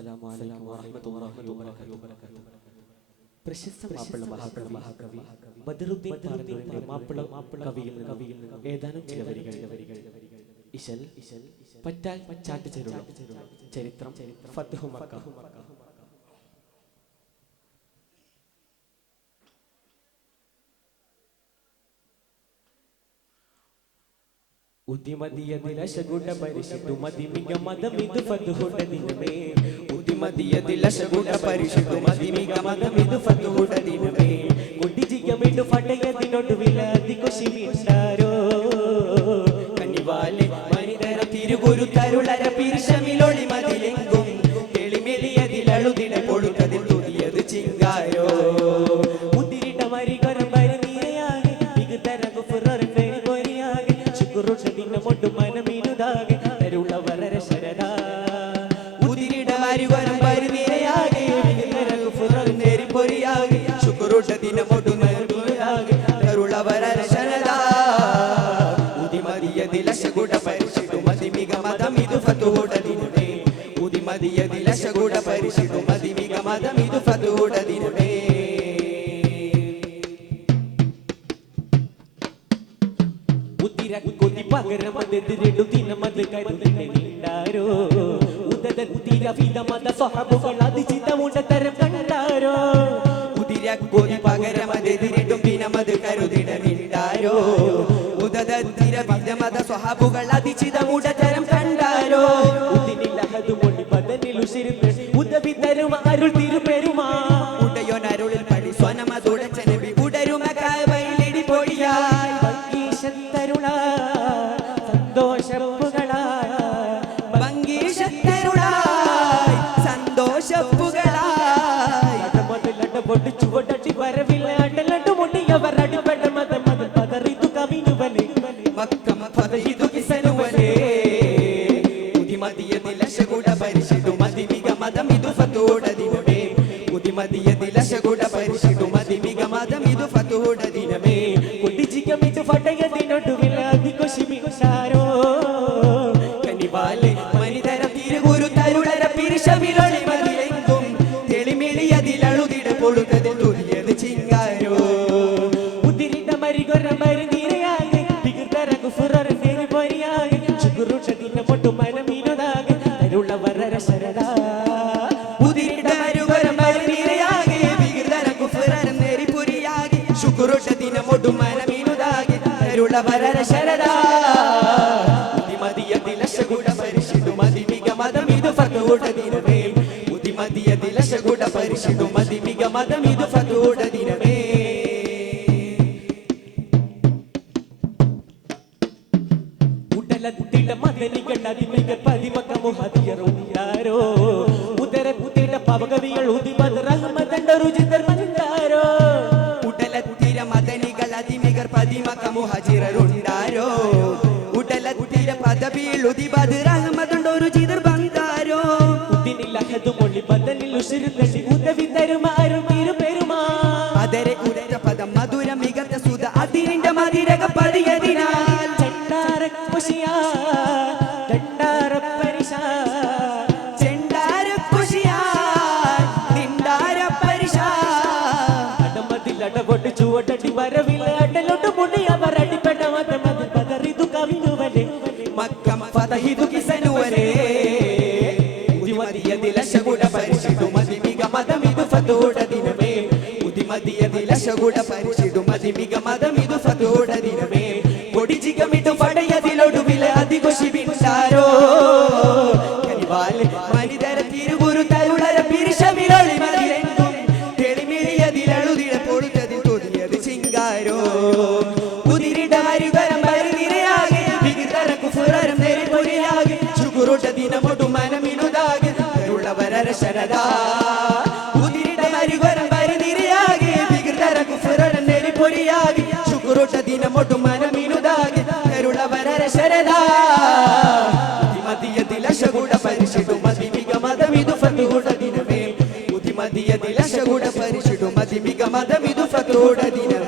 അസ്സലാമു അലൈക്കും വറഹ്മത്തുള്ളാഹി വബറകാതുഹു. പ്രശസ്ത മഹാകവി ബദറുദ്ദീൻ പാറന്നൂരിന്റെ മാപ്പിള കവിയിൽ നിന്ന് ഏതാനും ചില വരികൾ. ഇശൽ പറ്റാൽ ചാട്ടുചെരുളം ചരിത്രം ഫത്ഹു മക്ക. ഉദിമദിയദിലശഗുഡ പരിശുദ്ധ മദിമിക മദമിദ് ഫത്ഹുഡ ദിനമേ. ഉദിമദിയദിലശഗുഡ പരിശുദ്ധ മദിമിക മദമിദ് ഫത്ഹുഡ ദിനമേ. കുടിജിഗമിഡു ഫടയദിനൊടുവില അതികുശി വിണ്ടാരോ കനിവാലെ മനിതര തിരുഗുരു തരുളര പിരിശമിലൊളി മതിലെങ്കും തെളിമെളിയതിലളുതിട പൊടുത്തതിൽ തുതിയത് ചിങ്കാരോ. ഉദിരിട മരികരം പരിനീരയാകെ മികുതര ഗുഫറർ പെരുകൊരിയാകെ ശുക്രുഷദിന മൊട്ടു മനമിനുദാകെ തരുളവരര ശരദാ. ഉദിരിട മരികരം പരിനീരയാകെ മികുതര ഗുഫറർ പെരുകൊരിയാകെ ശുക്രുഷദിന മൊട്ടു മനമിനുദാകെ തരുളവരര ശരദാ. ഉദിമദിയദിലശഗുഡ പരിശുദ്ധ മദിമിക മദമിദു ഫത്ഹുഡ ദിനമേ. ഉദിമദിയദിലശഗുഡ പരിശുദ്ധ മദിമിക മദമിദു ഫത്ഹുഡ ദിനമേ. ഉദിരക്കൊതി പകരമതെതിരിടു ദിനമത് കരുതിനെ നീണ്ടാരോ. ഉദദത്തിര വിധമത സ്വഹബുകൾ അതിചിതമുണ്ട തരം കണ്ടാരോ. ഉദിരക്കൊതി പകരമതെതിരിടും ദിനമത് കരുതിന നീണ്ടാരോ. ഉദദത്തിര വിധമത സ്വഹബുകൾ അതിചിതമുണ്ട തരം കണ്ടാരോ. ഉദിനിലഹദു മൊഴി ബദനിലുശിരുന്ന് ഉദവി തരും അരുൾ തിരുപെരുമാ. ഉടയോനരുളിൽ പടി സ്വനമതുടച്ചനബി ഉടരുമ കാവയിലിടി പൊടിയായി ഭംഗീഷത്തരുളായി സന്തോഷപ്പുകളായി ചുവടടി വരവില്ല അടലട്ടു മുടിയവർ അടിപട മത മത പതറിതു കവിനുവലെ മക്കം പതയിതു കിസനുവലെ. ഉദിമദിയദിലശഗുഡ പരിശുദ്ധ മദിമിക മദമിദു ഫത്ഹുഡ ദിനമേ. ഉദിമദിയദിലശഗുഡ പരിശുദ്ധ മദിമിക മദമിദു ഫത്ഹുഡ ദിനമേ. കുടിജിഗമിതു ഫടയദിനൊടുവില അതികുശി വിണ്ടാരോ കനിവാലെ മനിതര തിരുഗുരു തരുളര പിരിശമിലൊളി മതിലെങ്കും തെളിമെളിയതിലളുതിട പൊടുത്തതിൽ തുതിയത് ചിങ്കാരോ. ഉദിരിട മരികൊര മരുനീരയാകെ വികൃതര ഗുഫറർ പെരുപൊരിയാകെ ശുക്രുഷദിന മൊട്ടു മനമിനുദാകെ തരുളവരര ശരദാ. ഉദിരിട മരുകൊര മരുനീരയാകെ വികൃതര ഗുഫറർ പെരുപൊരിയാകെ ശുക്രുഷദിന മൊട്ടു മനമിനുദാകെ തരുളവരര ശരദാ. ഉദിമദിയദിലശഗുഡ പരിശുദ്ധ മദിമിക മദമിദു ഫത്ഹുഡ ദിനമേ. ഉദിമദിയദിലശഗുഡ പരിശുദ്ധ മദിമിക മദമിദു ഫത്ഹുഡ ദിനമേ. ഉടലത്തിട മദനികൾ അതിമിക പതിമകമു ഹദിയറുണ്ടാരോ. ഉദരത്തിട പവകവികൾ ഉദിമദ റഹ്മതണ്ടരു ജിദർ മന്ദാരോ. ഉടലത്തിര മദനികൾ അതിമികർ പതിമകമു ഹജിററുണ്ടാരോ. ഉടലത്തിര പദവിയിൽ ഉദിബദ റഹ്മതണ്ടരു ജിദർ ബന്ദാരോ. ഉദിനിലഹദു മൊഴി ബദനിലുശിരുന്നടി ഉദവി തരും അരുൾ തിരുപെരുമാ. അതരെ ഉദര പദം മധുര മികത്ത സുധ അതിരിണ്ട മതിരക പതിയതിനാൽ ചെണ്ടാര കുശിയാ ചെണ്ടാര പരിശാ ചെണ്ടാര കുശിയാ നിണ്ടാര പരിശാ. അടമതിലടവൊട്ട് ചുവടടി വരവില്ല അടലൊട്ട് മുടിയവർ അടിപ്പെട്ട മത മത പതറിതു കവിനുവലെ മക്കം ഫതഹിതു കിസനുവലെ. ഉദിമദിയദിലശഗുഡ പരിശുദ്ധ മദിമിക മദമിദു ഫത്ഹുഡ ദിനമേ. ഉദിമദിയദിലശഗുഡ പരിശുദ്ധ മദിമിക മദമിദു ഫത്ഹുഡ ദിനമേ. കൊടിജിഗമിട്ടു ഫടയതിലൊടുവില അതികുശി വിണ്ടാരോ കനിവാലെ മനിതര തിരുഗുരു തരുളര പിരിശമിലൊളി മതിലെങ്കും തെളിമെളിയതിലളുതിട പൊടുത്തതിൽ തുതിയത് ചിങ്കാരോ. ഉദിരിട മരുകരം പരിനിരയാകെ വികൃതര ഗുഫറർ പെരുപൊരിയാകെ ശുക്രുഷദിന മൊട്ടു മനമിനുദാകെ തരുളവരര ശരദാ. ഉദിരിട മരുകരം പരിനിരയാകെ വികൃതര ഗുഫറർ പെരുപൊരിയാകെ ശുക്രുഷദിന മൊട്ടു മനമിനുദാകെ തരുളവരര ശരദാ. ഉദിമദിയദിലശഗുഡ പരിശുദ്ധ മദിമിക മദമിദു ഫത്ഹുഡ ദിനമേ. ഉദിമദിയദിലശഗുഡ പരിശുദ്ധ മദിമിക മദമിദു ഫത്ഹുഡ ദിനമേ.